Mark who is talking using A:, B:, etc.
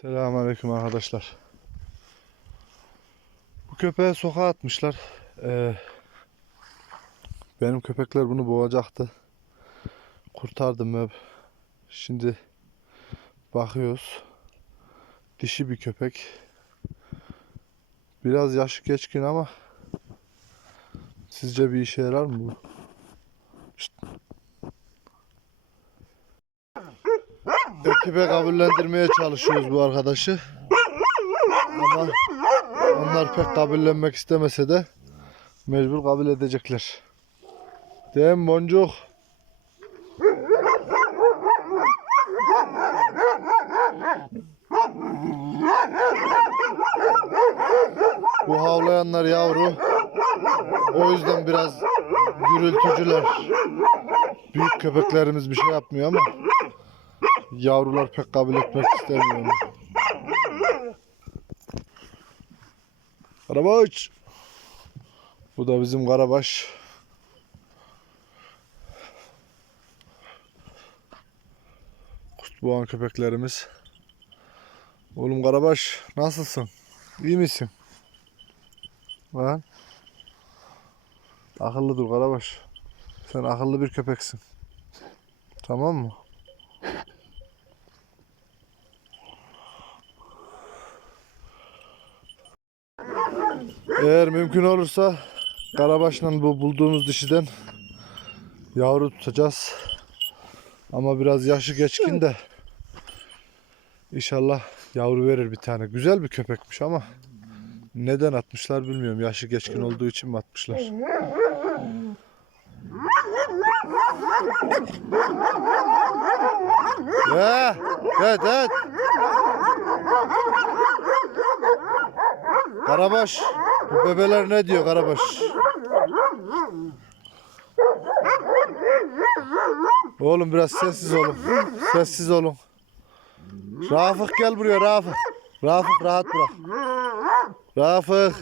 A: Selamünaleyküm arkadaşlar. Bu köpeği sokağa atmışlar. Ee, benim köpekler bunu boğacaktı. Kurtardım hep. Şimdi bakıyoruz. Dişi bir köpek. Biraz yaşı geçkin ama sizce bir işe yarar mı bu? Ekibe kabullendirmeye çalışıyoruz bu arkadaşı. Ama onlar pek kabullenmek istemese de mecbur kabul edecekler. Değil mi Boncuk? Bu havlayanlar yavru. O yüzden biraz gürültücüler. Büyük köpeklerimiz bir şey yapmıyor ama yavrular pek kabul etmek istemiyor. Karabaş. Bu da bizim Karabaş. Kutboğan köpeklerimiz. Oğlum Karabaş nasılsın? İyi misin? Lan. Akıllı dur Karabaş. Sen akıllı bir köpeksin. Tamam mı? Eğer mümkün olursa Karabaş'la bu bulduğumuz dişiden yavru tutacağız. Ama biraz yaşı geçkin de İnşallah yavru verir bir tane. Güzel bir köpekmiş ama neden atmışlar bilmiyorum. Yaşı geçkin olduğu için mi atmışlar? Ya, evet, evet. Karabaş, bu bebeler ne diyor Karabaş? Oğlum biraz sessiz olun. Sessiz olun. Rafık gel buraya Rafık. Rafık rahat bırak. Rafık.